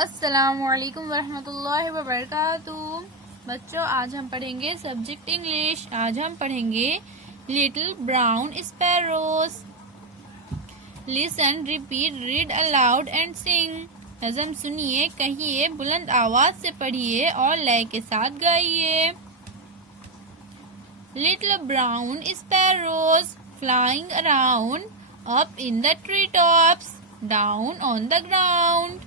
अस्सलामुअलैकुम वरहमतुल्लाहि वबरकातुहू। बच्चों, आज हम पढ़ेंगे सब्जेक्ट इंग्लिश। आज हम पढ़ेंगे little brown sparrows. Listen, repeat, read aloud and सिंग। नज़म सुनिए, कहिए, बुलंद आवाज से पढ़िए और लय के साथ गाइए। Little brown sparrows flying around, up in the tree tops, down on the ground.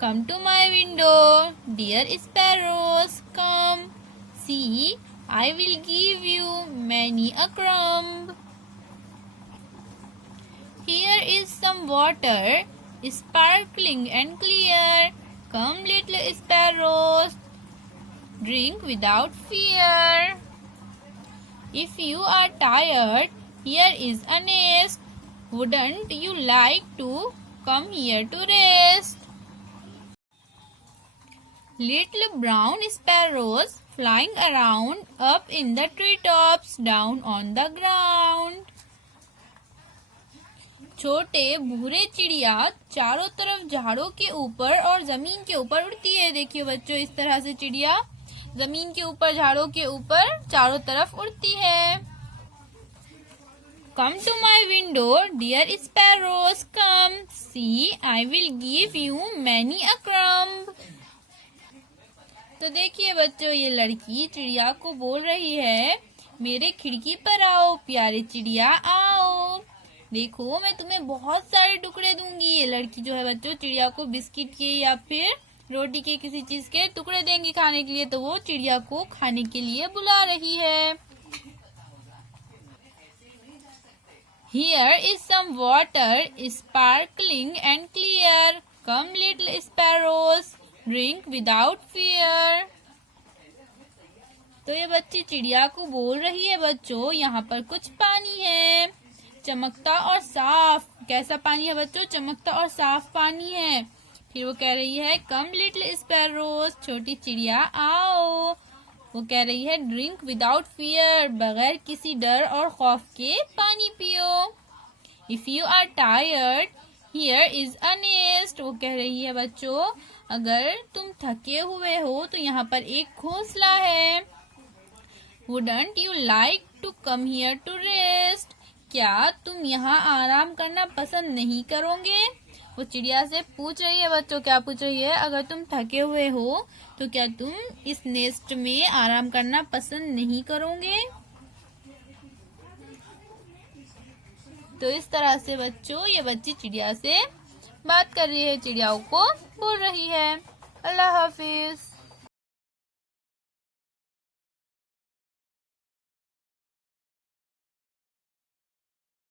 Come to my window, dear sparrows, come. See, I will give you many a crumb. Here is some water, sparkling and clear. Come, little sparrows, drink without fear. If you are tired, here is a nest. Wouldn't you like to come here to rest? Little brown sparrows flying around, up in the treetops, down on the ground. छोटे भूरे चिड़िया चारों तरफ झाड़ों के ऊपर और जमीन के ऊपर उड़ती है। देखिए बच्चों, इस तरह से चिड़िया जमीन के ऊपर, झाड़ों के ऊपर चारों तरफ उड़ती है। Come to my window, dear sparrows, come. See, I will give you many a crumb. तो देखिए बच्चों, ये लड़की चिड़िया को बोल रही है, मेरे खिड़की पर आओ प्यारे चिड़िया आओ, देखो मैं तुम्हें बहुत सारे टुकड़े दूंगी। ये लड़की जो है बच्चों, चिड़िया को बिस्किट के या फिर रोटी के किसी चीज के टुकड़े देंगी खाने के लिए, तो वो चिड़िया को खाने के लिए बुला रही है। Here is some water, sparkling and clear. Come little sparrows, drink without fear. तो ये बच्ची चिड़िया को बोल रही है, बच्चों यहाँ पर कुछ पानी है, चमकता और साफ। कैसा पानी है बच्चों? चमकता और साफ पानी है। फिर वो कह रही है, कम लिटिल स्पैरोज, छोटी चिड़िया आओ। वो कह रही है, ड्रिंक विदाउट फियर, बगैर किसी डर और खौफ के पानी पियो। If you are tired, here is a nest. वो कह रही है बच्चों, अगर तुम थके हुए हो तो यहाँ पर एक घोंसला है। Wouldn't you like to come here to rest? क्या तुम यहाँ आराम करना पसंद नहीं करोगे? वो चिड़िया से पूछ रही है बच्चों, क्या पूछ रही है? अगर तुम थके हुए हो तो क्या तुम इस नेस्ट में आराम करना पसंद नहीं करोगे? तो इस तरह से बच्चों, ये बच्ची चिड़िया से बात कर रही है, चिड़ियाओं को बोल रही है। अल्लाह हाफिज।